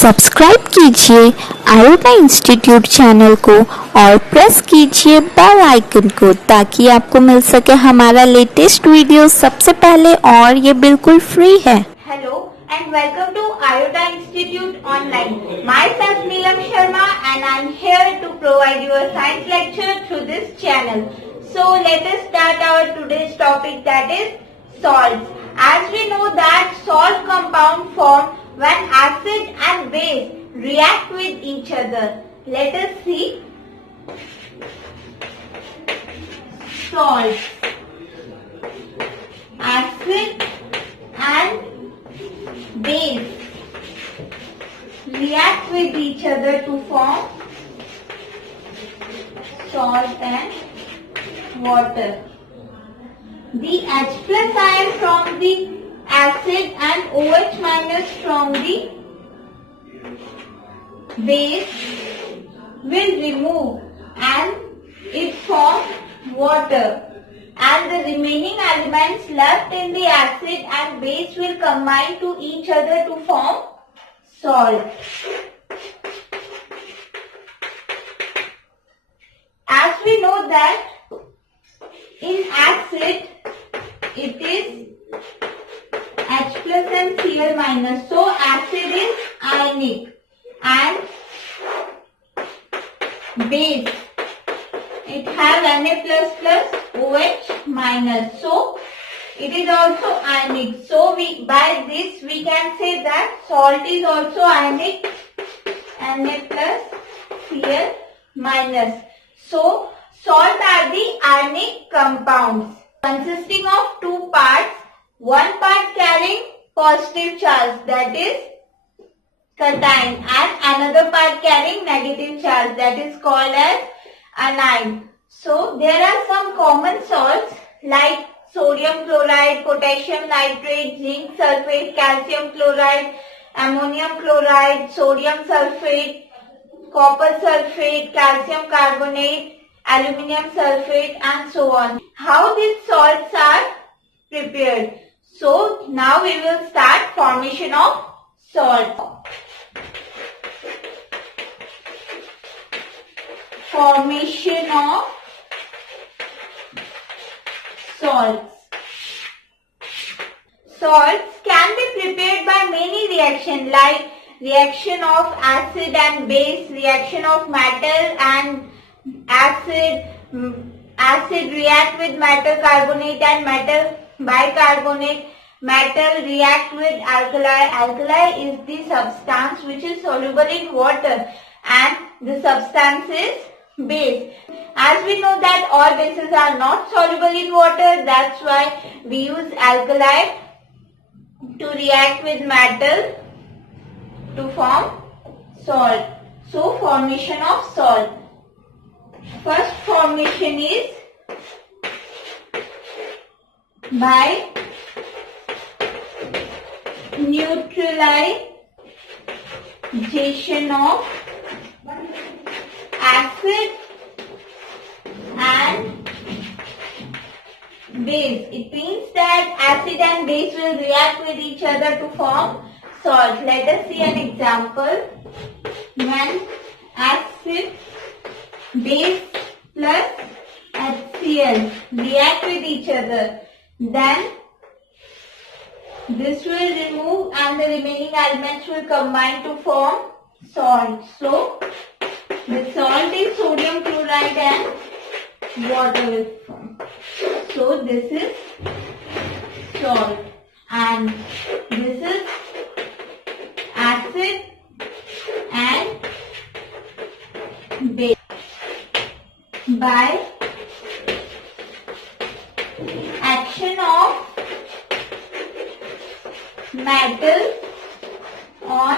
Subscribe कीजिए iota institute channel को और प्रेस कीजिए बेल आइकन को ताकि आपको मिल सके हमारा लेटेस्ट वीडियो सबसे पहले और ये बिल्कुल फ्री है। Hello and welcome to IOTA Institute Online. Myself Neelam Sharma and I am here to provide you a science lecture through this channel. So let us start our today's topic, that is salts. As we know that salt compound form when acid and base react with each other. Let us see. Salts, acid and base react with each other to form salt and water. The H plus ion from the acid and OH minus from the base will remove and it forms water, and the remaining elements left in the acid and base will combine to each other to form salt. As we know that in acid it is H plus and Cl minus, so acid is ionic, and base it has Na plus plus OH minus, so it is also ionic. So by this we can say that salt is also ionic, Na plus Cl minus. So salt are the ionic compounds consisting of two parts. One part carrying positive charge, that is cation, and another part carrying negative charge, that is called as anion. So there are some common salts like sodium chloride, potassium nitrate, zinc sulfate, calcium chloride, ammonium chloride, sodium sulfate, copper sulfate, calcium carbonate, aluminium sulfate, and so on. How these salts are prepared? So now we will start formation of salt. Formation of salts. Salts can be prepared by many reactions like reaction of acid and base, reaction of metal and acid, acid react with metal carbonate and metal bicarbonate, metal react with alkali. Alkali is the substance which is soluble in water and the substance is base. As we know that all bases are not soluble in water, that's why we use alkali to react with metal to form salt. So formation of salt. First formation is by neutralization of acid and base. It means that acid and base will react with each other to form salt. Let us see an example. When acid, base plus HCl react with each other, then this will remove and the remaining elements will combine to form salt. So the salt is sodium chloride and water will form. So this is salt and this is acid and base. By action of metal on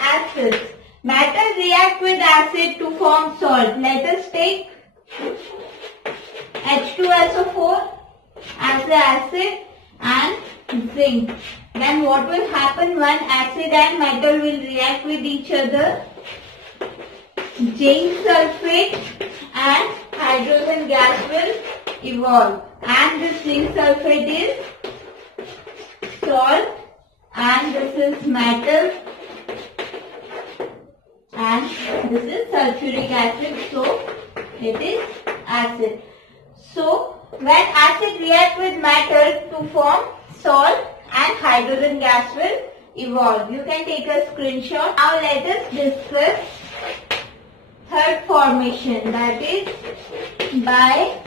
acids. Metal react with acid to form salt. Let us take H2SO4 as the acid and zinc. Then what will happen when acid and metal will react with each other? Zinc sulfate and hydrogen gas will evolve, and this zinc sulfate is salt and this is metal This is sulfuric acid, so it is acid. So when acid react with matter to form salt and hydrogen gas will evolve. You can take a screenshot. Now let us discuss third formation, that is by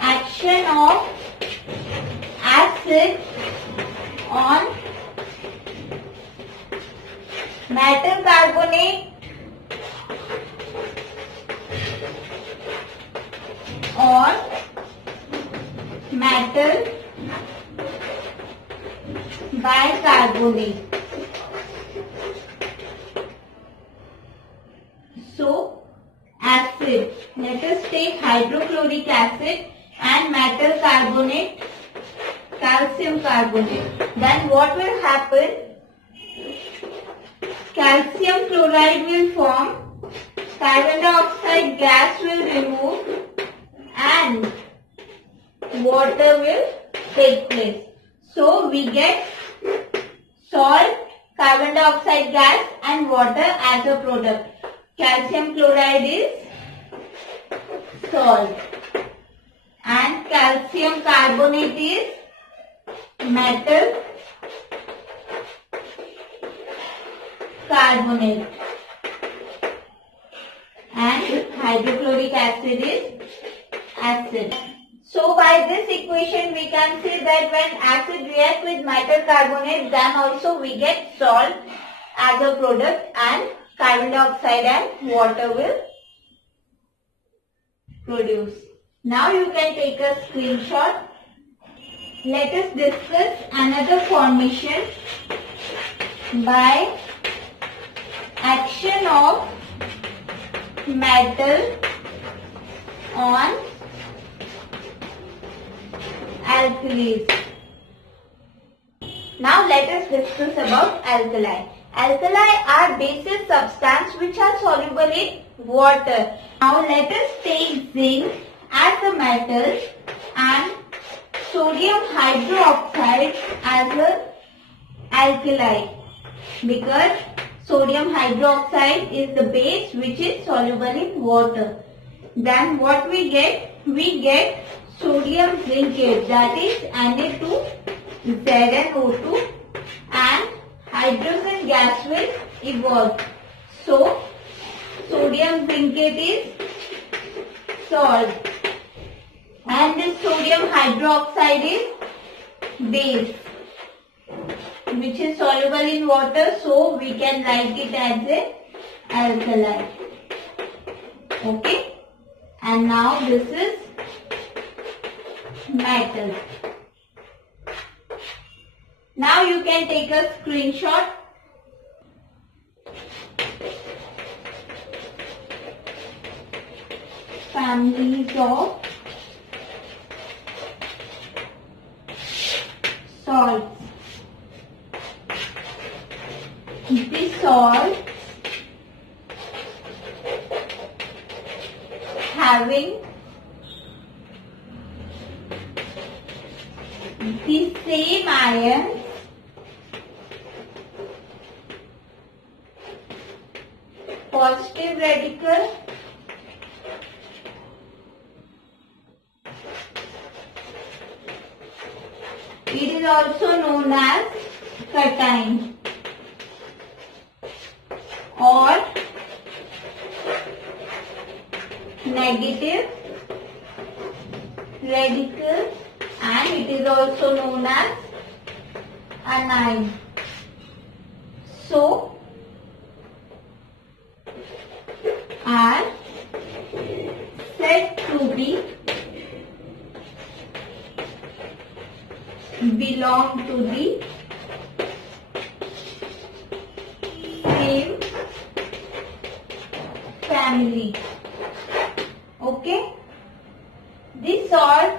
action of acid on metal carbonate or metal bicarbonate. So acid, let us take hydrochloric acid and metal carbonate, calcium carbonate. Then what will happen? Calcium chloride will form, carbon dioxide gas will remove and water will take place. So we get salt, carbon dioxide gas and water as a product. Calcium chloride is salt and calcium carbonate is metal carbonate and hydrochloric acid is acid. So by this equation we can say that when acid reacts with metal carbonate, then also we get salt as a product and carbon dioxide and water will produce. Now you can take a screenshot. Let us discuss another formation by action of metal on alkalis. Now let us discuss about alkali. Alkali are basis substance which are soluble in water. Now let us take zinc as a metal and sodium hydroxide as a alkali, because sodium hydroxide is the base which is soluble in water. Then what we get? We get sodium zincate, that is Na2ZnO2, and hydrogen gas will evolve. So sodium zincate is salt and this sodium hydroxide is base which is soluble in water, so we can write it as a alkali. Okay, and now this is metal. Now you can take a screenshot. Families of salts. The salt having the same ions positive radical it is also known as cation or negative radical, and it is also known as anion. So are said to be belong to the same family. Okay, this salt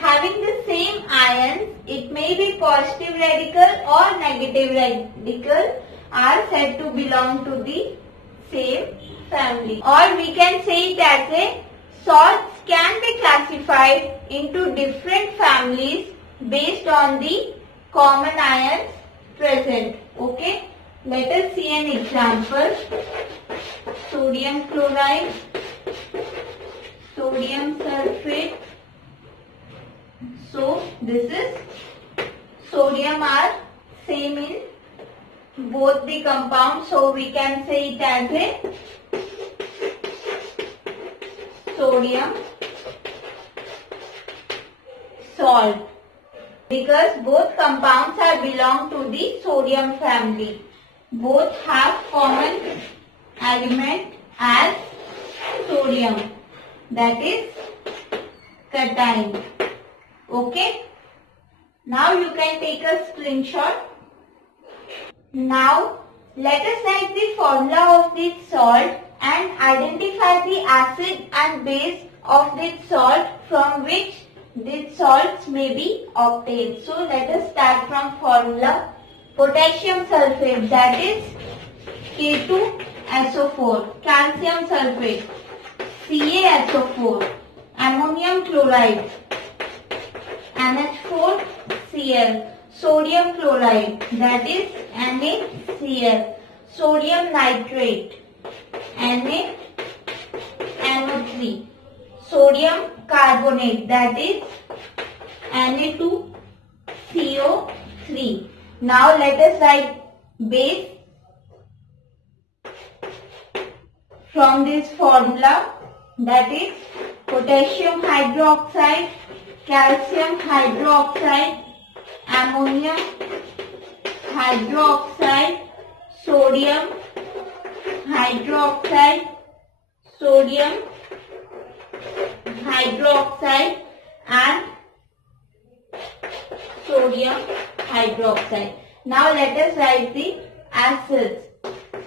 having the same ions, it may be positive radical or negative radical, are said to belong to the same family. Or we can say it as a salts can be classified into different families based on the common ions present. Okay, let us see an example. sodium chloride, sodium sulfate. So this is sodium are same in both the compounds, so we can say it as a sodium salt, because both compounds are belong to the sodium family. Both have common element as sodium, that is cation. Okay. Now you can take a screenshot. Now let us write the formula of this salt and identify the acid and base of this salt from which these salts may be obtained. So let us start from formula. Potassium sulfate, that is K2SO4, calcium sulfate, CaSO4, ammonium chloride, NH4Cl, sodium chloride, that is NaCl, sodium nitrate, NaNO3, sodium carbonate, that is Na2CO3. Now let us write base from this formula, that is potassium hydroxide, calcium hydroxide, ammonium hydroxide, sodium hydroxide, sodium hydroxide and sodium hydroxide. Now let us write the acids.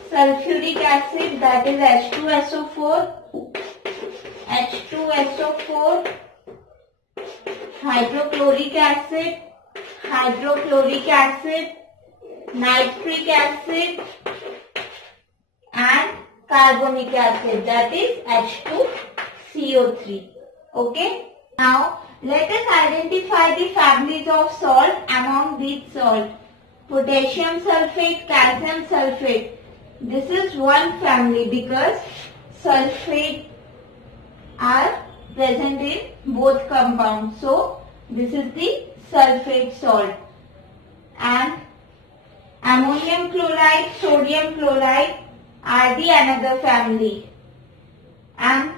Sulfuric acid, that is H2SO4, H2SO4, hydrochloric acid, nitric acid and carbonic acid, that is H2CO3. Okay. Now let us identify the families of salt among these salts. Potassium sulfate, calcium sulfate. This is one family because sulfate are present in both compounds. So this is the sulfate salt. And ammonium chloride, sodium chloride are the another family. And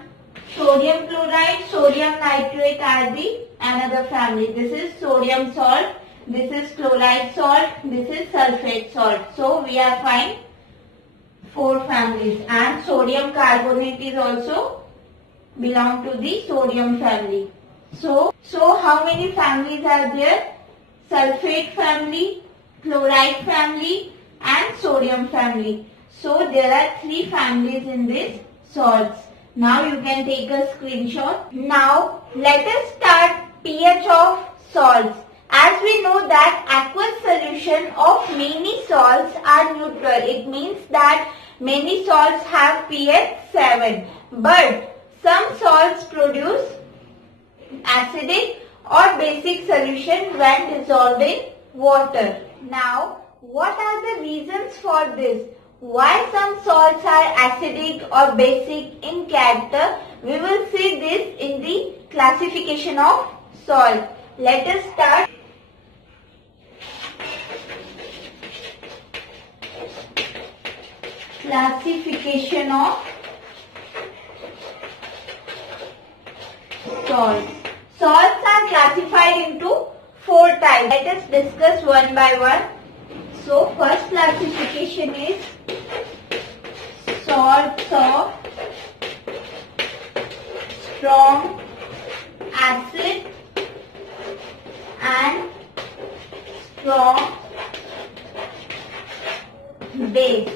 sodium chloride, sodium nitrate are the another family. This is sodium salt, this is chloride salt, this is sulfate salt. So we are fine 4 families, and sodium carbonate is also belong to the sodium family. So how many families are there? Sulfate family, chloride family and sodium family. So there are 3 families in this salts. Now you can take a screenshot. Now let us start pH of salts. As we know that aqueous solution of many salts are neutral. It means that many salts have pH 7. But some salts produce acidic or basic solution when dissolved in water. Now what are the reasons for this? Why some salts are acidic or basic in character? We will see this in the classification of salt. Let us start. Classification of salts. Salts are classified into 4 types. Let us discuss one by one. So first classification is salts of strong acid and strong base.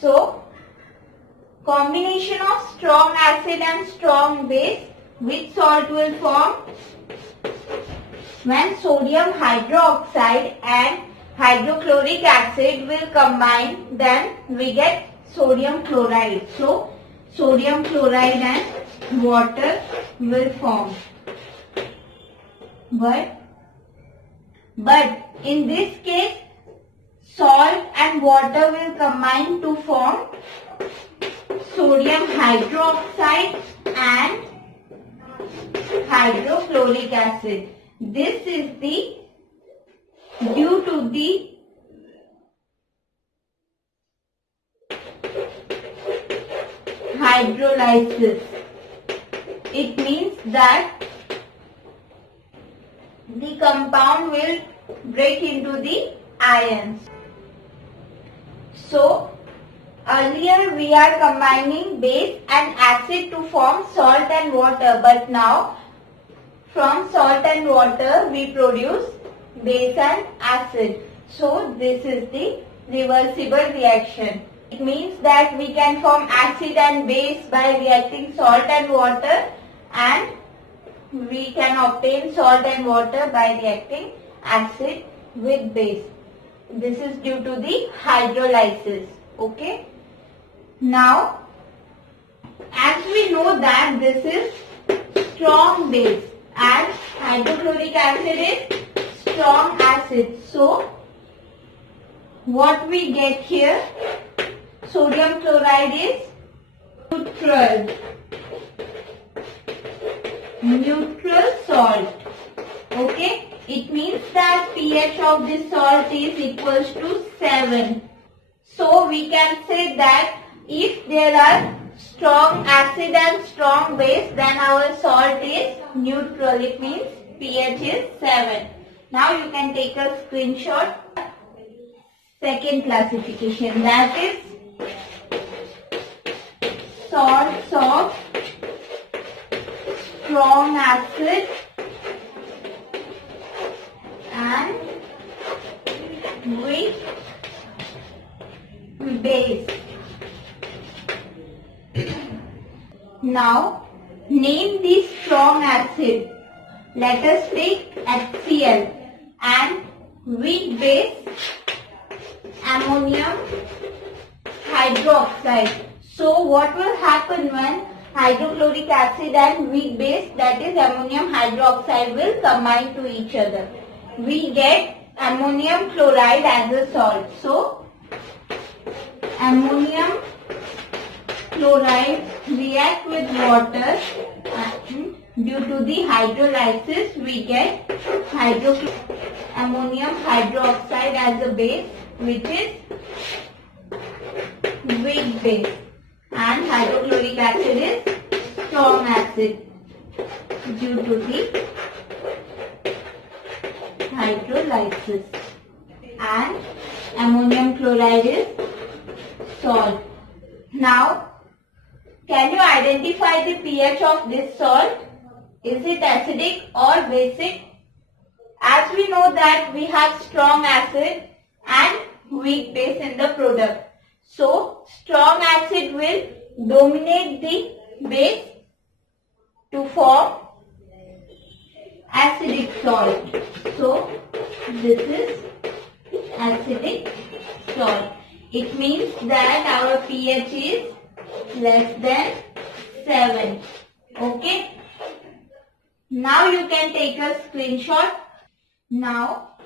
So combination of strong acid and strong base, which salt will form? When sodium hydroxide and hydrochloric acid will combine, then we get sodium chloride. So sodium chloride and water will form. But in this case, salt and water will combine to form sodium hydroxide and hydrochloric acid. This is due to the hydrolysis. It means that the compound will break into the ions. So, earlier we are combining base and acid to form salt and water, but now from salt and water we produce base and acid. So, this is the reversible reaction. It means that we can form acid and base by reacting salt and water, and we can obtain salt and water by reacting acid with base. This is due to the hydrolysis. Okay. Now, as we know that this is strong base and hydrochloric acid is strong acid. So, what we get here, sodium chloride is neutral salt. Okay, it means that pH of this salt is equals to 7. So we can say that if there are strong acid and strong base, then our salt is neutral. It means pH is 7. Now you can take a screenshot. Second classification, that is salts of strong acid and weak base. Now, name the strong acid. Let us take HCl, and weak base ammonium hydroxide. So what will happen when hydrochloric acid and weak base, that is ammonium hydroxide, will combine to each other? We get ammonium chloride as a salt. So ammonium chloride react with water, and due to the hydrolysis we get ammonium hydroxide as a base, which is weak base, and hydrochloric acid is strong acid due to the hydrolysis, and ammonium chloride is salt. Now, can you identify the pH of this salt? Is it acidic or basic? As we know that we have strong acid and weak base in the product. So, strong acid will dominate the base to form acidic salt. So, this is acidic salt. It means that our pH is less than 7. Okay. Now you can take a screenshot. Now,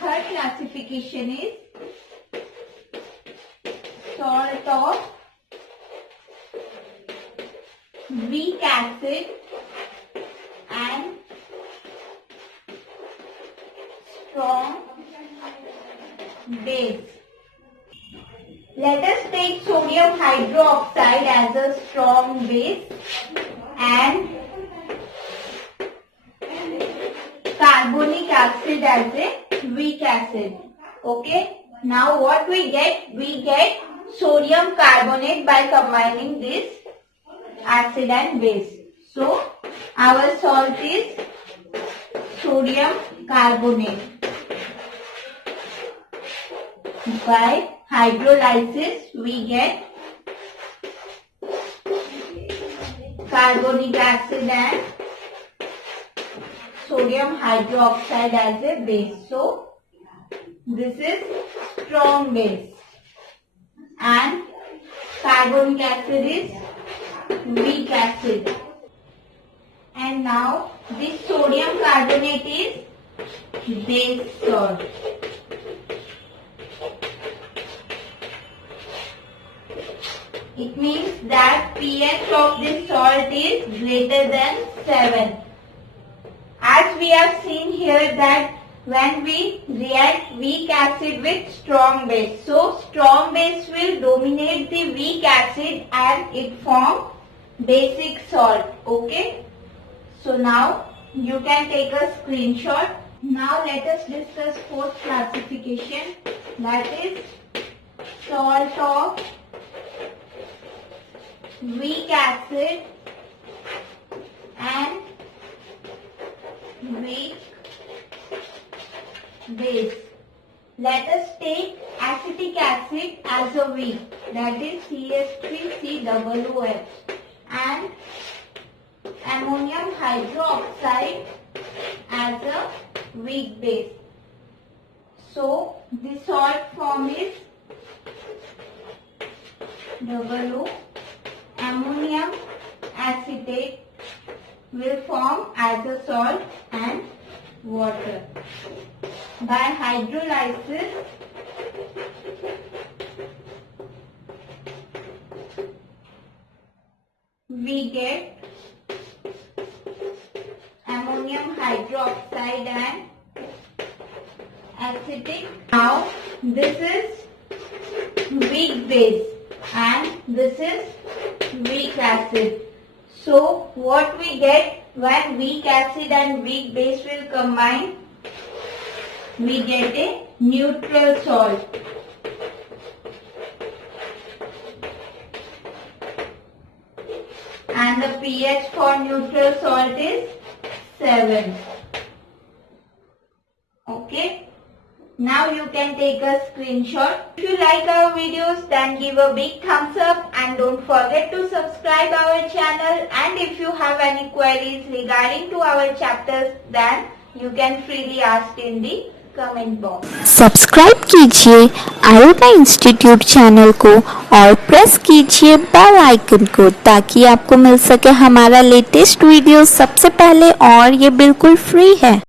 third classification is salt of weak acid and strong base. Let us take sodium hydroxide as a strong base and carbonic acid as a weak acid. Okay. Now what we get? We get sodium carbonate by combining this acid and base. So our salt is sodium carbonate. By hydrolysis we get carbonic acid and sodium hydroxide as a base. So this is strong base and carbonic acid is weak acid. And now this sodium carbonate is base salt. it means that pH of this salt is greater than 7. As we have seen here that when we react weak acid with strong base, so strong base will dominate the weak acid and it forms basic salt. Okay. So now you can take a screenshot. Now let us discuss fourth classification, that is salt of weak acid and weak base. Let us take acetic acid as a weak, that is CH3COOH, and ammonium hydroxide as a weak base. So the salt form is OO. Ammonium acetate will form as a salt and water. By hydrolysis, we get ammonium hydroxide and acetic. Now this is weak base and this is weak acid. So what we get when weak acid and weak base will combine? We get a neutral salt. And the pH for neutral salt is 7. Okay. Now you can take a screenshot. If you like our videos, then give a big thumbs up and don't forget to subscribe our channel. And if you have any queries regarding to our chapters, then you can freely ask in the comment box. Subscribe कीजिए iota institute channel को और press कीजिए bell icon को ताकि आपको मिल सके हमारा latest video सबसे पहले, और ये बिल्कुल फ्री है।